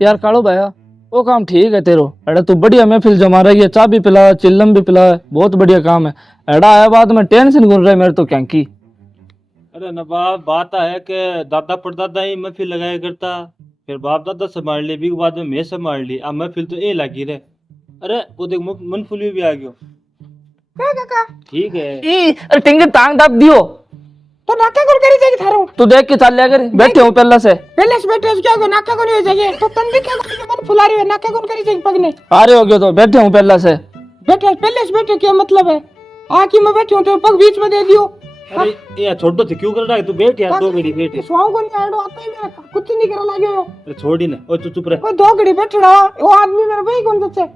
यार कालो भाया वो काम ठीक है तेरो। अरे तू बढ़िया महफिल जमा रही है, चाय भी पिला, चिल्लम भी पिला, बहुत बढ़िया काम है। एड़ा आया बाद में टेंशन गुन रहा है मेरे तो क्या की। अरे नवाब, बात है कि दादा परदादा ही महफिल लगाया करता, फिर बाप दादा संभाल ली, भी बाद में मैं संभाल ली, अब महफिल तो ये लगी रहे। अरे वो देख मनफुली भी आ गयो। क्या काका ठीक है। अरे टिंगे टांग दाब दियो तो नाका कौन करी जाएगी थारो? तू देख के चल लिया कर, बैठे हूँ पहले से बैठे क्या हो नाका कौन हो जाएगी? तो तंदी क्या करी मन फुला रही है, नाका कौन करी जाएगी पगने? अरे हो गया तो बैठे हूँ पहले से। बैठे पहले से बैठे क्या मतलब है? आकी मैं बैठी हूँ तो पग बीच में दे दियो। अरे ये छोटो थे क्यों कर रहा है तू? बैठ यार, 2 घड़ी बैठ। स्वाओ को नहीं आड़ो आता ही मेरा कुछ नहीं करा लागे हो। अरे छोड़ ही ना, ओ तू चुप रह। ओ 2 घड़ी बैठ रहा वो आदमी मेरा भाई कौन सच्चे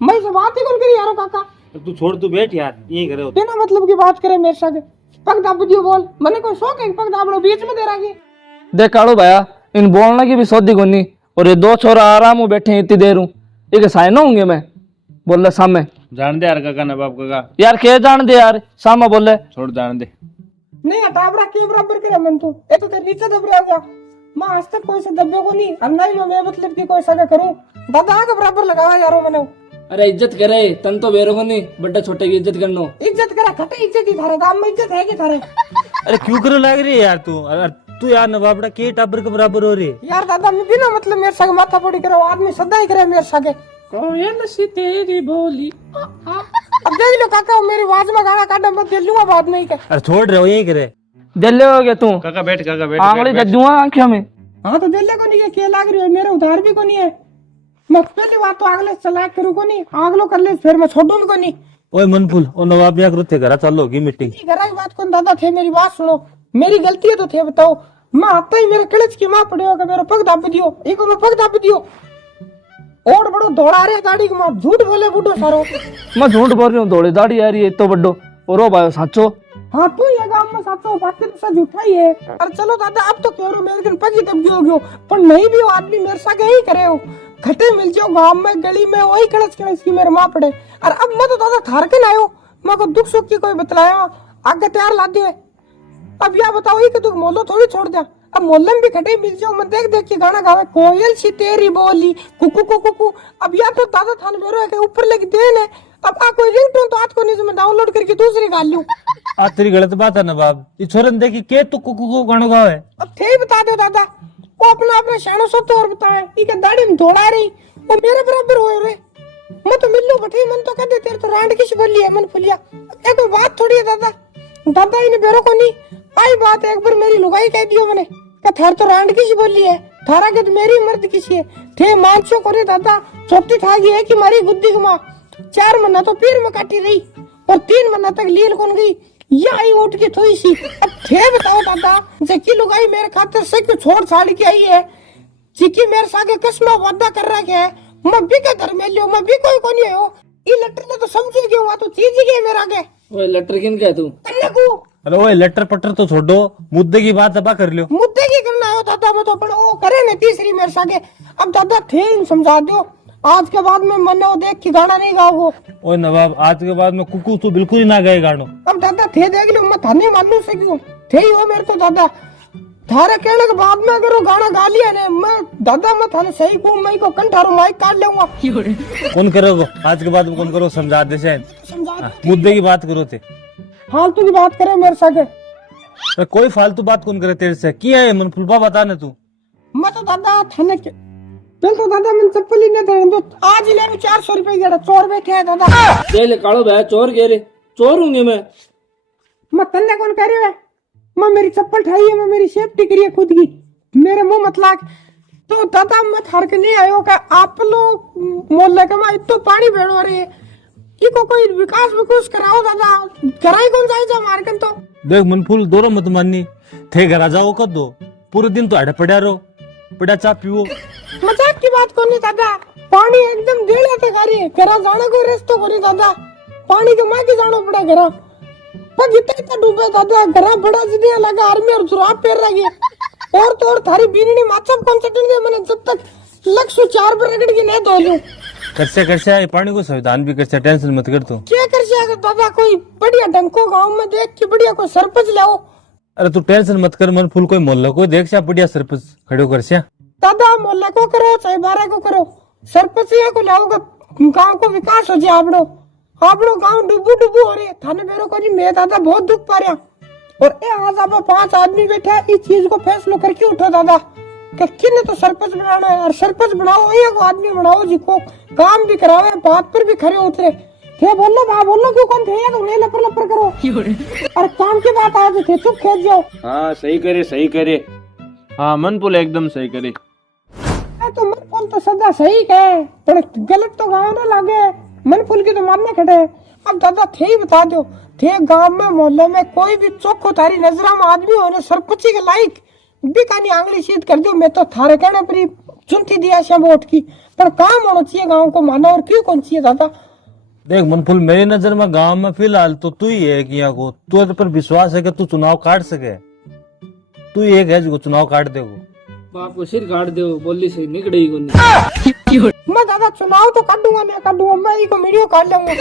मैं से बात ही कौन करी यारो काका? तू छोड़, तू बैठ यार, यही करे। बिना मतलब की बात करे मेरे साथ पग दाब दियो बोल, मने कोई शौक है पग दाबड़ो बीच में दे रहा? देख कालो भाया इन बोलने की भी सौदी कोनी, और ये 2 छोरा आराम हो बैठे हैं इतनी देर हूँ, ये साइन होंगे मैं बोल रहा सामने। जान दे यार काका, नवाब काका यार क्या जान दे यार, सामा बोले छोड़, जान दे। नहीं हटाबरा के बराबर करे मन तू ए तो तेरे नीचे दब रहा गया। मैं आज तक कोई से दब्बे को नहीं अन्नाई में मैं मतलब की कोई सगा करूं दादा के बराबर लगावा यारो मने। अरे इज्जत करे तन तो बेरो को नहीं, बड़े छोटे की इज्जत करनो। इज्जत करा खटे इज्जत ही थारे गांव में इज्जत है कि थारे? अरे क्यों करे लग रही है यार तू? तू यार नवाबड़ा के टाबर के बराबर हो रही है यार दादा मैं बिना मतलब मेरे संग माथा पड़ी करो आदमी सदा ही करे मेरे संगे। कोयल सी तेरी बोली अब देख लो काका मेरी आवाज में गाना काटा मत दे लूंगा बाद में ही के। अरे छोड़ रहे हो, यही करे। दिल्ली हो गया तू काका बैठ, काका बैठ, आंगली दे दूंगा आंखों में। हां तो दिल्ली को नहीं के लाग रही है, मेरे उधार भी को नहीं है। मैं पहली बात तो अगले चला करूं को नहीं, अगलो कर ले फिर मैं छोड़ूं को नहीं। ओए मनफुल ओ नवाब या करो थे घर चालू होगी मीटिंग। घर की बात कौन दादा थे, मेरी बात सुनो, मेरी गलती है तो थे बताओ। मैं आता ही मेरे कलेज की मां पड़े होगा मेरा पग दाब दियो, एक मैं पग दाब दियो और बड़ो दौड़ा रे दाढ़ी के मां झूठ बोले बूढ़ो सारो। मैं झूठ बोल रही हूँ, दौड़ी दाढ़ी आ रही है तो बड्डो और भाई साचो। हाँ तू ये गांव में साचो बाकी तो सब झूठा ही है। अरे चलो दादा अब तो कह रहे हो मेरे दिन पग ही दब गयो पर नहीं भी वो आदमी मेरे साथ यही करे हो, खटे मिल जाओ गांव में गली में वही कलच कलच की मेरे मां पड़े। और अब मैं तो दादा थार के ना आयो, मैं को दुख सुख की कोई बतलाया आगे तैयार ला दियो। अब या बताओ ही कि तू मोहल्लो थोड़ी छोड़ दिया, अब मोहल्ले में भी खटे मिल जाओ मैं देख देख के गाना गावे कोयल सी तेरी बोली कुकू कुकू कुकू। अब या तो दादा थान मेरे के ऊपर लगी देन है, अब आ कोई रिंगटोन तो आज को नहीं मैं डाउनलोड करके दूसरी गा लूं। आ तेरी गलत बात है नवाब, ये छोरन देखी के तू कुकू को गाना गावे। अब थे बता दो दादा वो अपना अपना शानो सब तो और बतावे ठीक है दाढ़ी में दौड़ा रही वो मेरे बराबर हो रे। मैं तो मिल लूं बठे मन तो कहते तेरे तो रांड किस बोली है मन फुलिया एक कोई बात थोड़ी है दादा। दादा इन्हें बेरो को नहीं आई बात एक बार मेरी लुगाई कह दियो मैंने कि थार तो रांड किसी बोली है, थारा के तो मेरी मर्द किसी है थे मानसो करे दादा। चौथी थागी है कि मारी गुद्दी गुमा 4 महीना तो पीर में काटी रही और 3 महीना तक लील कौन गई या आई उठ के थोड़ी सी। अब थे बताओ दादा जकी लुगाई मेरे खातिर से क्यों छोड़ छाड़ के आई है, जिकी मेरे सागे कसमा वादा कर रहा है मैं भी के घर में लियो मैं भी कोई को नहीं हो। ये लेटर ने तो समझ गया हुआ तो चीज ही गई मेरा आगे। ओए लेटर किन क्या तू? कन्ने को अरे ओए लेटर पटर तो छोड़ो, मुद्दे की बात दबा कर लियो। मुद्दे की करना है दादा मैं तो पर वो करे ने तीसरी मेरे सागे। अब दादा थे इन समझा दो आज के बाद में मने वो देख के गाना नहीं गाओ। ओए नवाब आज के बाद में कुकू तो बिल्कुल ही ना गए गानो। अब दादा थे देख लो मैं थाने मानू से क्यों थे ही हो मेरे तो दादा थारे कहने के बाद में अगर वो गाना गा लिया ने मैं दादा मैं थाने सही को मैं को कंठारो माइक काट लूंगा। कौन करोगे आज के बाद में कौन करो समझा दे से समझा मुद्दे की बात करो थे। फालतू की बात करे मेरे सागे। अरे कोई फालतू बात कौन करे तेरे से, किया है मन फुलपा बता ना तू। मैं तो दादा थाने के पहले तो दादा मैंने चप्पल ही नहीं दे तो आज ही ले 400 रुपए की चोर बैठे है दादा। दे ले कालो भाई चोर कह रहे, चोर हूंगे मैं तन्ने कौन कह रहे है मैं मेरी चप्पल ठाई है मैं मेरी सेफ्टी करी है खुद की मेरे मुंह मत लाग। तो दादा मैं थार के नहीं आयो का आप लोग मोहल्ले के में इतो पानी भेड़ो रहे इको कोई विकास विकास कराओ दादा कराई कौन जाए जा मार के। तो देख मनफुल दोरो मत माननी थे घर आ जाओ कद दो पूरे दिन तो अड़े पड़ा रहो पड़ा चा पियो। मजाक की बात कौन नहीं दादा पानी एकदम डेढ़ तक आ रही है घरा जाने को रेस्तो को नहीं दादा पानी के माँ के जाना पड़ा घरा पग इतना डूबे दादा घरा बड़ा जिदिया लगा आर्मी और जुराब पहन रही है और तो और थारी बीननी माचप कौन चटन दे मैंने जब तक 104 पर रगड़ के नहीं धो लूं। करसे ये पानी को संविधान भी करसे टेंशन मत कर तू। क्या कर अगर दादा कोई बढ़िया ढंको गांव में देख के बढ़िया कोई सरपंच लाओ। अरे तू टेंशन मत कर मन फुल कोई मोहल्ला कोई देख से बढ़िया सरपंच खड़ो कर से दादा मोहल्ले को करो चाहे बारह को करो, सरपंच को लाओगे, गांव को विकास हो जाए। आपड़ो गांव डुबू डुबू हो रहे थाने बेरो को जी। मैं दादा बहुत दुख पा रहा, और ए आज आप 5 आदमी बैठे हैं, इस चीज को फैसलो करके उठो दादा कि किन्ने तो सरपंच बनाना है, और सरपंच बनाओ, एक आदमी बनाओ जी को काम भी करावे, बात पर भी खड़े उतरे। क्या बोलो बा बोलो क्यों कौन थे तो उन्हें लपर लपर करो, और काम की बात आज थे चुप खेत जाओ। हाँ सही करे। हाँ मनपुल एकदम सही करे। तो मनफुल तो सदा सही कहे, पर गलत तो गाँव ना लागे। मनफुल की तो मारने खड़े। अब दादा थे ही बता दो, थे गांव में मोहल्ले में कोई भी चौखो तारी नजरा में आदमी होने सरपंची के लायक बिकानी आंगली सीध कर दो। मैं तो थारे कहने पर चुनती दिया शा वोट की, पर काम होना चाहिए गांव को माना, और क्यों कौन चाहिए दादा। देख मनफुल, मेरी नजर में गांव में फिलहाल तो तू ही है कि को तू पर विश्वास है कि तू चुनाव काट सके। तू ही एक है जो चुनाव काट देगो। बाप को सिर काट दो, बोली से निकलेगी कोनी। मैं दादा चुनाव तो काटूंगा, मैं काटूंगा, मैं इको वीडियो काट लूंगा।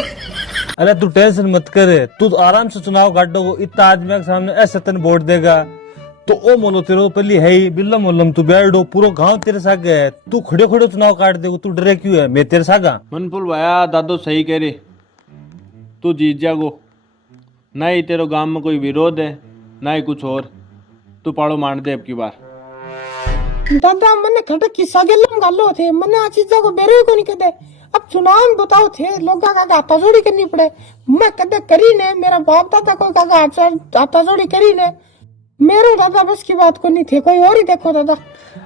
अरे तू टेंशन मत करे, तू तो आराम से चुनाव काटोगो। इतना आदमी के सामने ऐसे तन वोट देगा तो ओ मोलो तेरे पहली है ही बिल्ला मोहल्लम तू बैठो, पूरा गांव तेरे साथ है, तू खड़े खड़े चुनाव काट देगो। तू डरे क्यों है, मैं तेरे साथ। मनपुल भाया दादो सही कह रहे, तू जीत जागो। ना ही तेरे गांव में कोई विरोध है, ना ही कुछ और। तू पाड़ो मार दे अब की बार। दादा मैंने खटक किस्सा के लम गालो थे, मैंने आ चीजों को बेरे को नहीं कदे। अब चुनाव में बताओ थे लोगों का हाथा जोड़ी करनी पड़े, मैं कदे करी ने, मेरा बाप दादा कोई का हाथा जोड़ी करी ने, मेरे दादा बस की बात को नहीं थे, कोई और ही देखो दादा।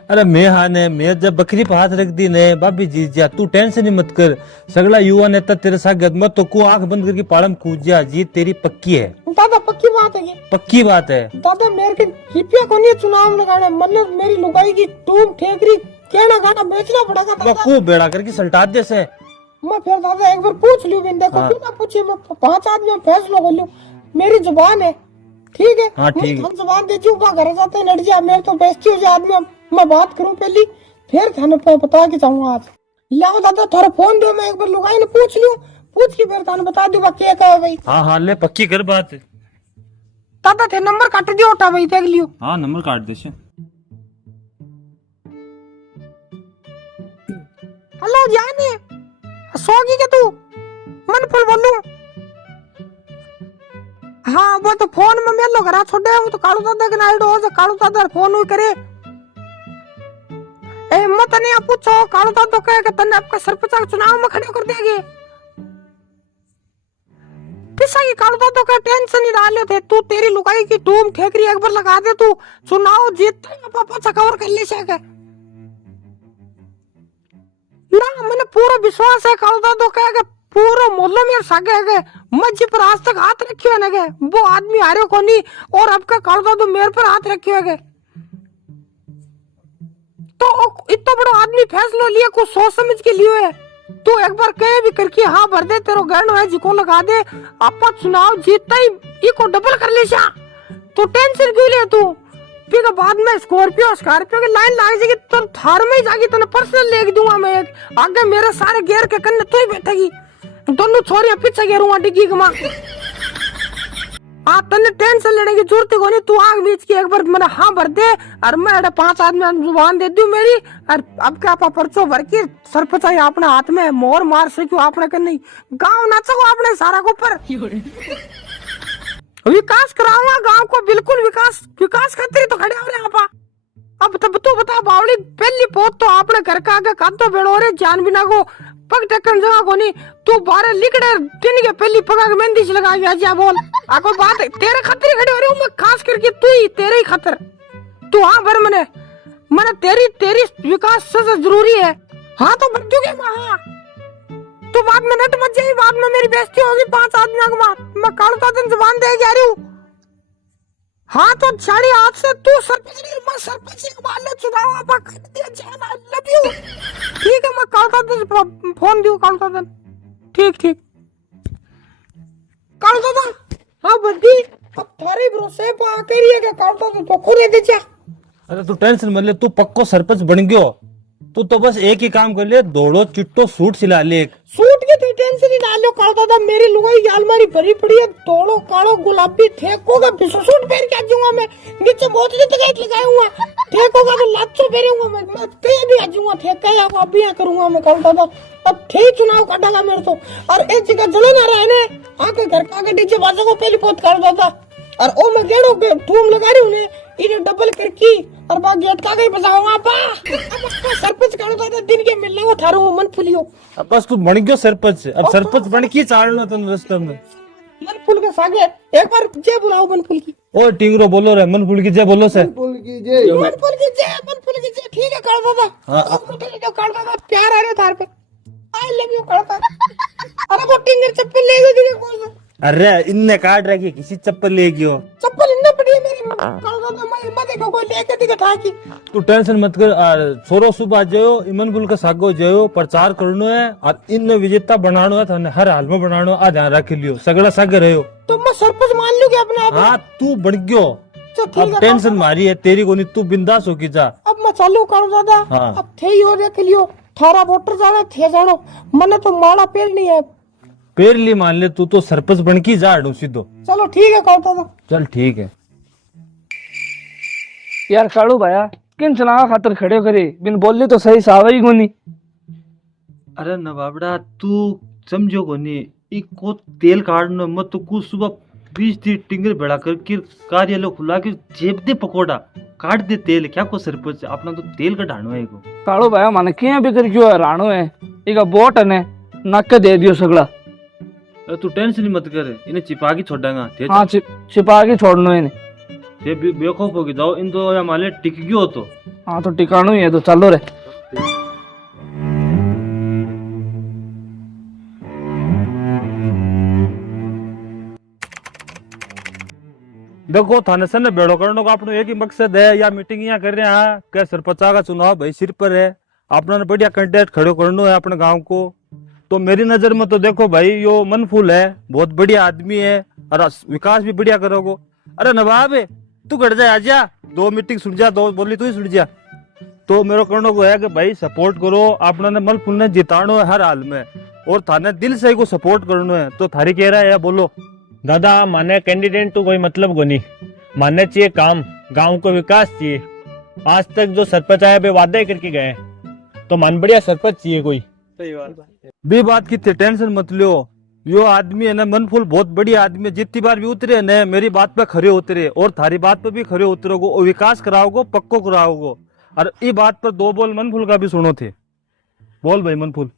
अरे मैं हाँ ने, मैं जब बकरी पे हाथ रख दी ने भाभी जीत जा, तू टेंशन ही मत कर। सगला युवा नेता तेरे साथ मत तो को आंख बंद करके पाड़म कूद जा, जीत तेरी पक्की है। दादा पक्की बात है ये, पक्की बात है दादा। मेरे के रुपया को नहीं चुनाव लगाना, मतलब मेरी लुगाई की टूम ठेकरी कहना गाना बेचना पड़ेगा दादा। खूब बेड़ा करके सल्टा दे से। मैं फिर दादा एक बार पूछ लूं, देखो क्यों ना पूछे, मैं 5 आदमी में फैसला कर लूं, मेरी जुबान है, ठीक है। हाँ, ठीक है। हम जुबान दे चुका घर जाते लड़ जा, मेरे तो बेइज्जती हो जाए आदमी। मैं बात करूं पहली, फिर थाने पे बता के जाऊंगा आज। लाओ दादा थोड़ा फोन दो, मैं एक बार लुगाई ने पूछ लूं, पूछ के फिर थाने बता दूंगा क्या कहा भाई। हाँ ले पक्की कर बात। दादा थे नंबर काट दियो, उठा भाई देख लियो। हाँ नंबर काट दे से। हेलो जाने सोगी के तू मनफुल बोलूं। हाँ वो तो फोन में मेलो घरा छोड़े, वो तो कालू दादा के नाइड हो, कालू दादा फोन हुई करे। ए मत नहीं आप पूछो, कालू दादा कहे कि तन्ने आपका सरपंच का चुनाव में खड़े कर देंगे। पिसा की कालू दादा का टेंशन ही डाले थे, तू तेरी लुगाई की टूम ठेकरी एक बार लगा दे, तू चुनाव जीतते ही पापा कवर कर ले सके ना। मैंने पूरा विश्वास है कालू दादा कहे कि पूरा मोहल्ला में सागे है, मज्जी पर आज तक हाथ रखियो है ना, वो आदमी आ रहे को नहीं, और अब का कालू दादा मेरे पर हाथ रखियो है। तो इतना बड़ा आदमी फैसला लिया कुछ सोच समझ के लिए है। तू एक बार कहे भी करके हाँ भर दे, तेरो गहन है जिको लगा दे, आपा चुनाव जीतता ही इको डबल कर ले सा। तो टेंशन क्यों ले तू, फिर बाद में स्कॉर्पियो की लाइन लाग जाएगी, तो थार में ही जागी, तने पर्सनल ले दूंगा मैं एक, आगे मेरे सारे गेर के कन्ने तू ही बैठेगी, दोनों छोरियां पीछे गेरूंगा डिग्गी कमा। हाँ तने टेंशन लेने की जरूरत को नहीं, तू आग बीच की एक बार मैंने हाँ भर दे, और मैं 5 आदमी जुबान दे दूं मेरी, और अब क्या आप पर्चो भर के सरपंच अपने हाथ में मोर मार सको आपने कर नहीं, गाँव नाचो आपने सारा को ऊपर विकास कराऊंगा गांव को, बिल्कुल विकास खातिर तो खड़े हो रहे आप। अब तब तू बता बावली, पहली पोत तो आपने घर का आगे काटो बेड़ो रे, जान बिना को पग टेकन जगह को नहीं, तू बारे लिकड़े टिन के पहली पगा के मेहंदी से लगा गया जा बोल। आको बात है तेरे खतरे खड़े हो रहे हूं मैं, खास करके तू ही, तेरे ही खतर। तू हाँ भर मैंने तेरी विकास सबसे जरूरी है। हाँ तो बढ़ चुके हाँ, तू बाद में नट मत जाई, बाद में मेरी बेइज्जती होगी 5 आदमियों के बाद, मैं कालू का दिन जुबान दे के आ रही हूँ। हाँ तो छाड़ी आज से तू सरपंच नहीं, मैं सरपंच के बाद ले चुनाव आपा कर दिया जान, आई लव यू। ठीक है मैं कालू का दिन फोन दूं, कालू का दिन ठीक कालू दादा। हाँ बद्दी अब थारे भरोसे पे आकर ही है कि कालू दादा तो खुले दे जा। अरे तू टेंशन मत ले, तू पक्को सरपंच बन गयो, तू तो बस एक ही काम कर ले, दौड़ो चिट्टो सूट सिला ले एक। सूट की टेंशन ही ना लो काल दादा, मेरी लुगाई की अलमारी भरी पड़ी है, तोड़ो कालो गुलाबी ठेकोगा बिसो सूट पहन के आ जाऊंगा मैं, नीचे मोतरी तक लगाया हुआ ठेकोगा तो लाचो पहनूंगा मैं कहीं भी आ जाऊंगा, ठेका या अभी यहाँ करूंगा मैं काल दादा। अब ठीक चुनाव काटेगा मेरे तो, और एक जगह जले ना रहे ने आके घर का आगे डीजे बाजा को पहली पोत काल दादा, और ओ मैं गेड़ो ठूम लगा रही हूँ इन्हें डबल करकी और बा गेट का गई बजाऊंगा बा। अब सरपंच काल दादा दिन के मिलने को थारो मन फुलियो। अब बस तू बन गयो सरपंच, अब सरपंच बन के चालना तन रास्ते में। मनफुल के सागे एक बार जय बुलाओ मनफुल की। ओ टिंगरो बोलो रे, मनफुल की जय बोलो से। मनफुल की जय ठीक है कर दादा। हाँ। जो कर दादा प्यार आ रहा थार पे, आई लव यू कर दादा। अरे वो टिंगर चप्पल ले गई तेरे कौन सा? अरे इनने काट रखी, किसी चप्पल ले गयो। चप्पल इन्ने पड़ी है मेरी कर दादा, मैं मत देखो कोई लेके दिखा था की। तू टेंशन मत कर, सोरो सुबह जाओ इमनपुल का सागो जाओ, प्रचार करनो है और इन विजेता बनानो है, थाने हर हाल में बनानो, आ ध्यान रख लियो, सगड़ा सागे रहो। तो मैं सरपंच मान लूंगी अपने आप। हाँ तू बन गयो, तो ठीक अब है टेंशन मारी है तेरी को नहीं, तू बिंदास हो की जा। अब मैं चालू कर दादा। हाँ। अब थे ही हो देख लियो, थारा वोटर जाने थे जानो, मने तो माला पेड़ नहीं है। पेर ली मान ले, तू तो सरपंच बन की जा हूँ सीधो। चलो ठीक है कर दादा। चल ठीक है। यार कालू भाया किन चुनाव खातर खड़े करे, बिन बोली तो सही सावई गुनी। अरे नवाबड़ा तू समझो कोनी, इको तेल काटनो मत तो कुछ सुबह 20 टिंगर भेड़ा करके कार्यालय खुला के जेब दे पकोड़ा काट दे तेल, क्या को सरपंच अपना तो तेल का ढाणो है इको। कालू भाया मन किया बिकर क्यों है, राणो है इका बोट ने नक दे दियो सगड़ा। अरे तू टेंशन मत कर, इन्हें चिपा के छोड़ांगा। हाँ छिपा के छोड़नो है ते बेवकूफ होगी जाओ, इन तो या माले टिक गयो तो। हाँ तो टिकाणो ही है, तो चलो रे। देखो थाने से न बेड़ो करने का अपना एक ही मकसद है, या मीटिंग यहाँ कर रहे हैं क्या सरपंचा का चुनाव भाई सिर पर है, अपना ने बढ़िया कैंडिडेट खड़े करना है अपने गांव को। तो मेरी नजर में तो देखो भाई यो मनफूल है, बहुत बढ़िया आदमी है और विकास भी बढ़िया करोगे। अरे नवाब है तू घट जाए, आजा 2 मीटिंग सुन जा, 2 बोली तू ही सुन जा। तो मेरे कहने को है कि भाई सपोर्ट करो, अपना ने मनफूल ने जितानो है हर हाल में, और थाने दिल से को सपोर्ट करना है। तो थारी कह रहा है या बोलो। दादा माने कैंडिडेट तो कोई मतलब को नहीं, मानने चाहिए काम, गांव को विकास चाहिए। आज तक जो सरपंच आया वे वादे करके गए, तो मान बढ़िया सरपंच चाहिए कोई। बी बात की टेंशन मत लो, यो आदमी है ना मनफुल बहुत बढ़िया आदमी है, जितनी बार भी उतरे न मेरी बात पे खरे उतरे, और थारी बात पे भी खरे उतरोगो, और विकास कराओगो पक्को कराओगो। और ये बात पर 2 बोल मनफुल का भी सुनो थे। बोल भाई मनफुल।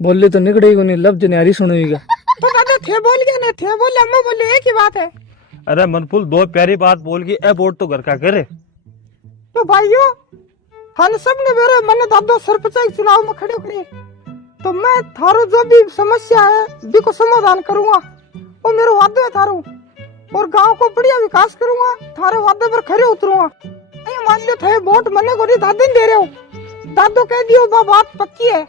बोली तो निकड़ी को नहीं, लफ्ज न्यारी सुनेगा। तो दादा थे बोल गया ना, थे बोले अम्मा बोले एक ही बात है। अरे मनफुल 2 प्यारी बात बोल गई, ए वोट तो घर का करे। तो भाइयों हम सब ने मेरे मन दादो सरपंच चुनाव में खड़े करे, तो मैं थारो जो भी समस्या है भी को समाधान करूंगा, वो मेरे वादे है थारो, और गांव को बढ़िया विकास करूंगा, थारे वादे पर खरे उतरूंगा। ये मान लो थे वोट मने को नहीं दादे दे रहे हो, दादो कह दियो बा बात पक्की है।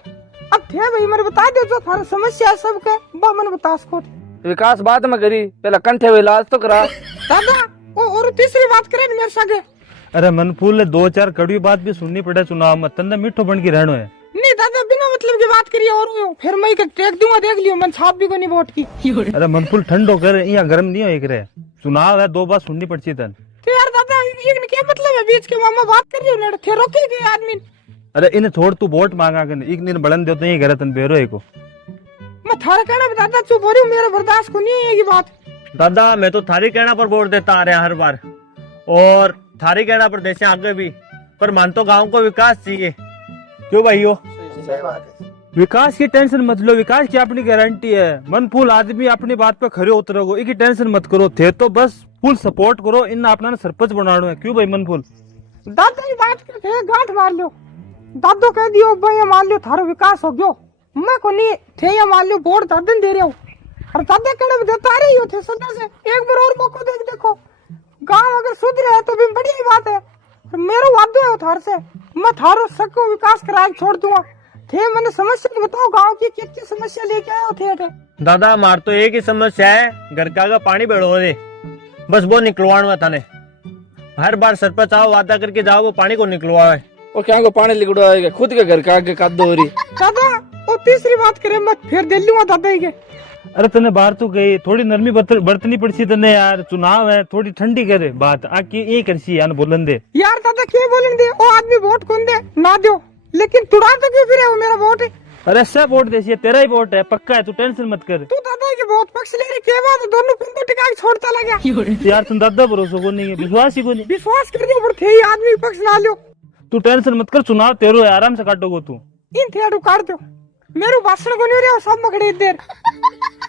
अब थे भाई मेरे बता दो जो थारा समस्या है सबके, बा मन बता सको। विकास बात में करी, पहला कंठे हुए इलाज तो करा। दादा वो और तीसरी बात करे मेरे सागे। अरे मनफूल ने 2-4 कड़वी बात भी सुननी पड़े चुनाव में, तन्ने मीठो बन के रहनो है। नहीं दादा बिना मतलब की बात करिए, और फिर मैं टेक दूंगा, देख लियो मैं छाप भी को नहीं वोट की। अरे मनफूल ठंडो कर, यहाँ गर्म नहीं हो एक रहे, चुनाव है 2 बात सुननी पड़ती तन। तो यार दादा ये क्या मतलब है बीच के मामा बात कर रही हो लड़ थे रोके गए आदमी। अरे इन्हें छोड़ तू वोट मांगा कर, एक दिन बढ़न दो तो ये घर तन बेरो को। मैं थारा कहना दादा चुप हो रही हूँ, मेरा बर्दाश्त को नहीं है ये बात। दादा मैं तो थारी कहना पर वोट देता आ रहा हर बार, और थारी कहना पर देशे आगे भी, पर मान तो गांव को विकास चाहिए। क्यों भाइयों? विकास की टेंशन मत लो, विकास की अपनी गारंटी है। मनफूल आदमी अपनी बात पे खरे उतरोगो, इनकी टेंशन मत करो, थे तो बस फुल सपोर्ट करो, इन अपना सरपंच बनाना है। क्यों भाई मनफूल? दादा की बात करते गांठ मार लो, दादो कह दियो भाई मान लो थारो विकास हो गयो, मैं को नहीं थे या मान लो वोट दादन दे रहे हो, और दादा कहने देता रही हो थे सदा से, एक बार और मौका दे देखो, गांव अगर सुधरे है तो भी बढ़िया बात है। मेरा वादो है थार से, मैं थारो सबको विकास कराए छोड़ दूंगा। थे मैंने समस्या बताओ गांव की कितनी समस्या लेके आए हो थे। दादा मार तो एक ही समस्या है, घर का पानी बेड़ो दे, बस वो निकलवाना था ने। हर बार सरपंच आओ वादा करके जाओ, वो पानी को निकलवाए। वो क्या को पानी लिगड़ो आएगा खुद के घर का आगे कद हो रही। दादा वो तीसरी बात करे मत, फिर दे लूंगा दादा ही के। अरे तने बाहर तो गई, थोड़ी नरमी बरतनी पड़सी तने यार, चुनाव है, थोड़ी ठंडी करे बात आके ये करसी यार बोलन दे। यार दादा क्या बोलन दे, वो आदमी वोट कौन दे ना दो, लेकिन तुड़ा तो क्यों फिर, वो मेरा वोट है। अरे सब वोट देसी है, तेरा ही वोट है पक्का है, तू टेंशन मत कर। तू दादा के बहुत पक्ष ले रही के बाद दोनों पिंडो टिका के छोड़ता लगा। यार तुम दादा भरोसा को नहीं है, विश्वास ही को नहीं। विश्वास कर दियो पर थे ही आदमी पक्ष ना लियो। तू टेंशन मत कर, चुनाव तेरो है, आराम से काटोगो तू। इन थे काट दो, मेरू भाषण को नहीं रहे सब मगड़े देर।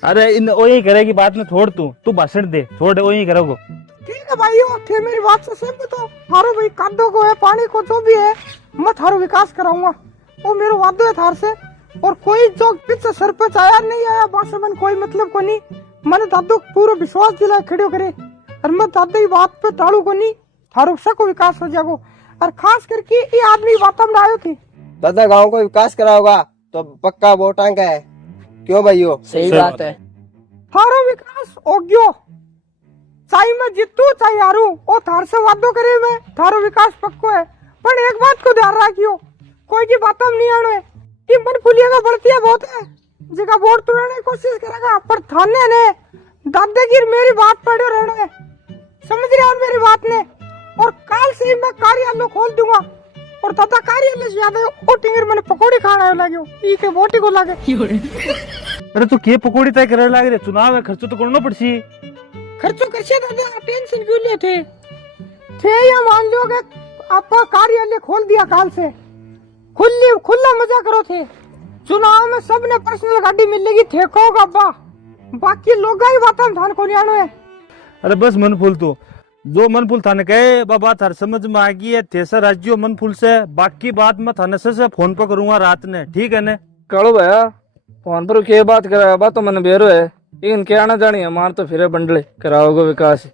अरे इन वो यही करेगी बात में, छोड़ तू भाषण दे, छोड़ वो यही करोगो। ठीक है भाई, वो थे मेरी बात से सहमत हो। थारो भाई कादो को है, पानी को जो भी है, मैं थारो विकास कराऊंगा, वो मेरा वादो है थार से। और कोई जो पीछे सरपंच आया नहीं आया भाषण में कोई मतलब को नहीं, मैंने दादो पूरा विश्वास दिलाया खड़े करे, और मैं दादा की बात पे टाड़ू को नहीं, थारो सबको विकास हो जाएगो। और खास करके ये आदमी बात में आयो थी, दादा गांव को विकास कराओगा तो पक्का वोटां का है, क्यों भाइयों? सही बात है। थारो विकास हो गयो, चाहे मैं जीतू चाहे हारू, वो थार से वादो करे मैं थारो विकास पक्को है। पर एक बात को ध्यान रखियो, कोई की बात में नहीं आनो है कि मन फुलिएगा बढ़तिया बहुत है, जगह वोट तुड़ाने की कोशिश करेगा, पर थाने ने दादा की मेरी बात पढ़ो रहना है, समझ रहे हो मेरी बात ने। और काल से ही मैं कार्यालय खोल दूंगा, और दादा कार्यालय से याद है ओ टिंगर मैंने पकौड़ी खाना लगे ई के वोटी को लागे। अरे तू के पकोड़ी तय करे लाग रे, चुनाव है, खर्चो तो करना पड़सी। खर्चो करसे दादा, टेंशन क्यों लेते थे या मान लो कि आपका कार्यालय खोल दिया काल से, खुला मजा करो थे। चुनाव में सबने पर्सनल गाड़ी मिलेगी, ठेको गब्बा, बाकी लोग ही बात धान को नहीं आनो है। अरे बस मनफूल तू जो मनफूल थाने कहे बात हर समझ में आ गई है, तेसर राज्यो मनफूल से, बाकी बात मैं थाने से फोन पर करूंगा रात ने, ठीक है ने? कहो भैया फोन पर के बात करा, बात तो मन बेरो है, लेकिन क्या ना जानी हमार तो फिर बंडले कराओगे विकास।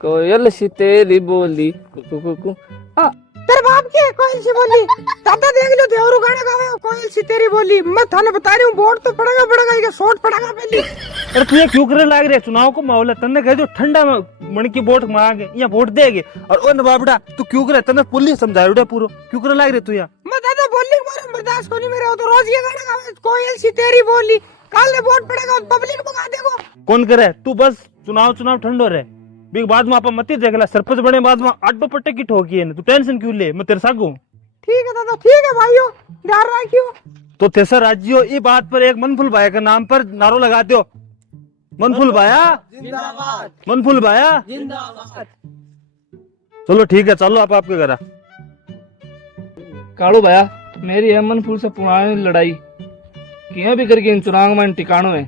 कोयल सी तेरी बोली कु हाँ तेरे बाप की कोयल सी बोली, दादा देख लो देवरू गाना गावे कोयल सी तेरी बोली। मैं थाने बता रही हूँ वोट तो पड़ेगा, ये शॉट पड़ेगा पहले। अरे तू ये क्यों करे लाग रहे, चुनाव को माहौल है, तन्ने कह दो ठंडा में मन की वोट मांगे या वोट देगे। और ओ नवाबड़ा तू क्यों करे, तन्ने पुलिस समझाए उड़े पूरा, क्यों करे लाग रहे तू यहाँ? मैं दादा बोलने के बर्दाश्त को नहीं मेरे, तो रोज ये गाना गावे कोयल सी तेरी बोली, कल ने वोट पड़ेगा पब्लिक को गा देगो। कौन करे, तू बस चुनाव ठंडो रहे, बिग बाद में आप मत देखला, सरपंच बने बाद में आडो पट्टे की ठोकी है, तू टेंशन क्यों ले, मैं तेरे साथ हूँ। ठीक है दादा, ठीक है भाइयों, ध्यान रखियो। तो तेसर राज्यों ये बात पर एक मनफुल भाई के नाम पर नारो लगा दो, मनफुल भाया जिंदाबाद, मनफुल भाया जिंदाबाद। चलो ठीक है, चलो आप आपके घर। कालू भैया मेरी अमन फूल से पुरानी लड़ाई किया भी करके इन चुनाव में टिकाणो है।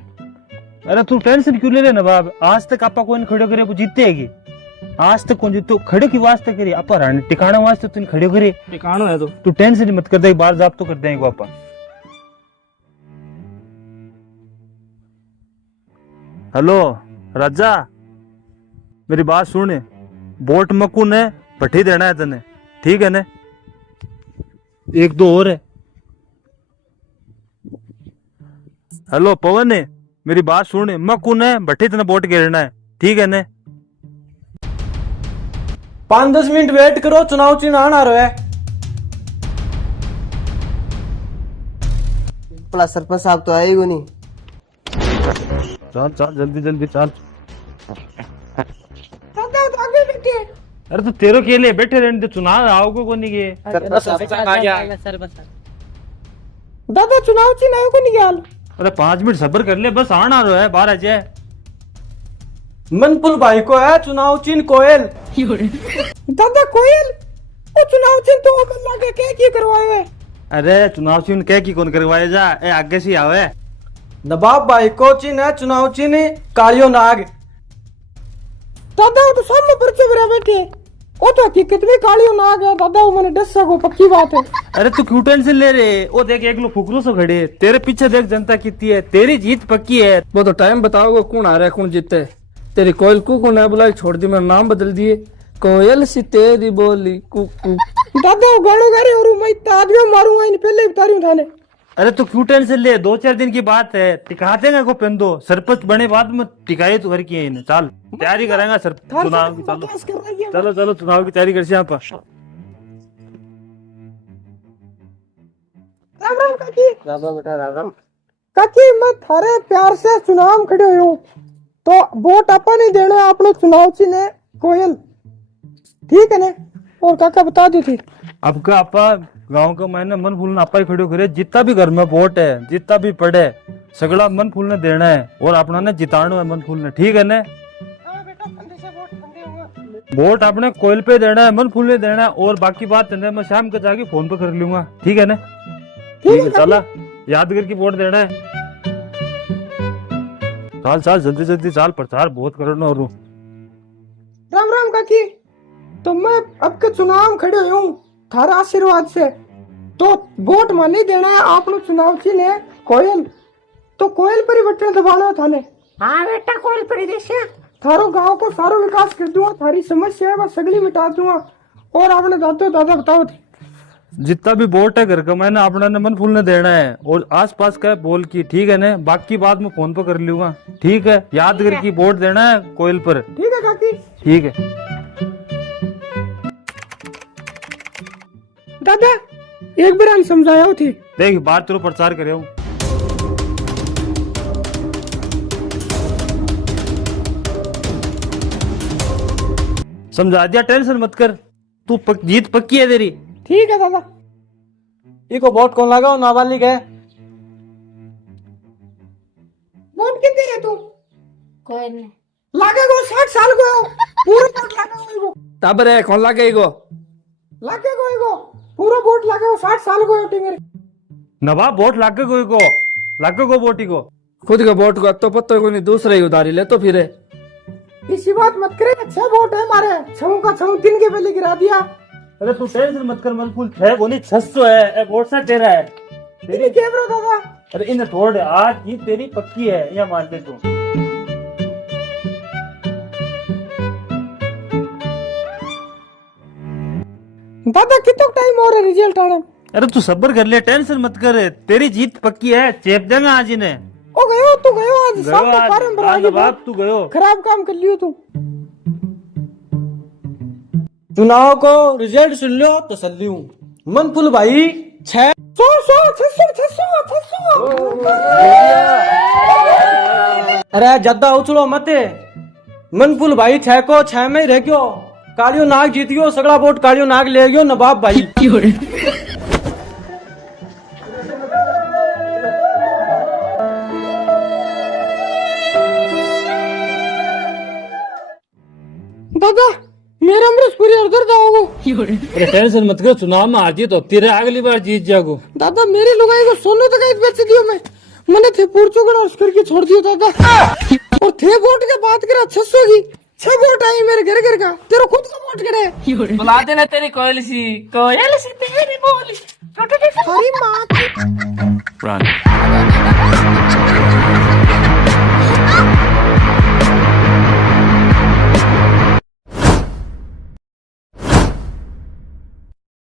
अरे तू टेंशन क्यों ले रहे नवाब, आज तक आपा कोई खड़े करे को जीतेगी, आज तक कौन जीतो, खड़े की वास्ते करी आपा रानी टिकाना वास्ते तुम खड़े करे, टिकाणो है तो तू टेंशन मत कर दे, बार जाप तो कर देंगे आपा। हेलो राजा मेरी बात सुन, वोट मकू ने पठी देना है तने, ठीक है ने? एक दो और है। हेलो पवन है, मेरी बात सुन, मकू ने भट्टी तने वोट गिरना है, ठीक है ने? 5-10 मिनट वेट करो, चुनाव चिन्ह आ रहा है। भला सरपंच साहब तो आएगा नहीं। चल चल जल्दी चल। दादा तो आगे बैठे। अरे तो तेरो के लिए बैठे रहने दे, चुनाव आओगे को नहीं गए। दादा चुनाव चिन्ह आयो को नहीं गया। अरे 5 मिनट सब्र कर ले, बस आना आ रहा है, बाहर आ जाए। मनपुल भाई को है चुनाव चिन्ह कोयल। दादा कोयल, वो चुनाव चिन्ह तो अमन लागे के करवाए हुए। अरे चुनाव चिन्ह कह की कौन करवाए जा, ए आगे से आवे। नवाब भाई को चिन्ह है चुनाव चिन्ह कालियो नाग। दादा वो तो सामने पर्चे भरा बैठे, वो तो हकीकत में कालियो नाग है दादा, वो मैंने डस सको पक्की बात है। अरे तू क्यों टेंशन ले रहे, वो देख एक लोग फुकरू से खड़े, तेरे पीछे देख जनता कितनी है, तेरी जीत पक्की है। वो तो टाइम बताओगे कौन आ रहा है कौन जीते। तेरी कोयल को ना बुलाई छोड़ दी, मेरा नाम बदल दिए, कोयल सी तेरी बोली कुकू। दादा गानो गा रहे और मैं आदमी मारूंगा इन पहले बता रही हूं थाने। अरे तू क्यों टेंशन ले, 2-4 दिन की बात है, टिका देंगे को पेंदो, सरपंच बने बाद में टिकाए तो घर की है इन्हें। चल तैयारी करेंगे सर चुनाव की, चलो चलो चलो चुनाव की तैयारी कर से यहाँ पर। राम राम काकी। राम राम बेटा राम राम। काकी मैं थारे प्यार से चुनाव खड़े हूँ तो वोट आपा नहीं देना आपने चुनाव चिन्ह कोयल, ठीक है ने? और काका बता दी थी अब का आपा गांव का मैंने मन फूलना आपा ही खड़ो करे, जितना भी घर में वोट है जितना भी पड़े सगड़ा मन फूलने देना है और अपना ने जिताना है मन फूलने, ठीक है ने? बेटा फंदे से वोट फंदे होंगे। वोट अपने कोयल पे देना है, मन फूलने देना है, और बाकी बात है मैं शाम को जाके फोन पे कर लूंगा, ठीक है ना? ठीक है चला, याद करके वोट देना है। चाल चाल जल्दी जल्दी चाल, प्रचार बहुत करना और राम राम काकी। तो मैं अब के चुनाव खड़े हूँ थारा आशीर्वाद से, तो वोट माने देना है आपने चुनाव चिन्ह कोयल, तो कोयल पर ही बटन दबाना थाने। हाँ बेटा कोयल पर ही देश थारो गांव को सारो विकास कर दूंगा, थारी समस्या है बस सगली मिटा दूंगा। और आपने दादो दादा बताओ थे जितना भी वोट है घर का मैंने अपना ने मन फूलने देना है और आस पास का बोल की, ठीक है ना? बाकी बात मैं फोन पे कर लूंगा, ठीक है? याद करके वोट देना है कोयल पर, ठीक है काकी। ठीक है? दादा एक बार हम समझाया थी। देख बात तेरे प्रचार करे हूँ। समझा दिया, टेंशन मत कर, तू जीत पक्की है तेरी। ठीक है दादा। इको वोट कौन लगाओ? नाबालिग है। वोट कितने रे तू? कोई नहीं लागेगो 60 साल को हो, पूरा वोट लागेगो ताबर है कौन लागे इगो? लागेगो पूरा वोट लागेगो 60 साल को होती मेरे। नवाब वोट लागे को वोटी को खुद का वोट को अत्तो पत्तो कोई नहीं, दूसरे ही उधारी ले तो फिर इसी बात मत करे, अच्छा वोट है हमारे, छऊ का छऊ 3 के पहले गिरा दिया। अरे तू टेंशन मत कर, मनफूल है वो नहीं 600 है, ए वोट सा तेरा है। तेरी कैमरा दादा। अरे इन थोड़ आज ये तेरी पक्की है, या मान ले तू। दादा कितना टाइम और है रिजल्ट आने? अरे तू सब्र कर ले, टेंशन मत कर, तेरी जीत पक्की है, चेप देगा आज इन्हें। ओ गयो तू गयो आज शाम को फार्म भरा के बाप तू गयो, खराब काम कर लियो तू। चुनाव को रिजल्ट सुन लो तो सल्ली हूँ। मनफुल भाई 6 अरे ज्यादा उछलो मत। मनफुल भाई 6 को 6 में ही रह गयो। कालियो नाग जीत गयो, सगड़ा वोट कालियो नाग ले गयो नवाब भाई। दादा मेरा अमृत पूरी उधर जाओगो। अरे टेंशन मत कर, चुनाव में हार जीत होती रहे, अगली बार जीत जाओ। दादा मेरी लुगाई को सोनू तक बेच दियो मैं, मैंने थे पुरचुगड़ और करके छोड़ दियो दादा। और थे वोट के बात करा 600 की 6 वोट आई मेरे घर का, तेरा खुद का वोट करे। बुला देना तेरी कोयल सी तेरी बोली हरी माँ की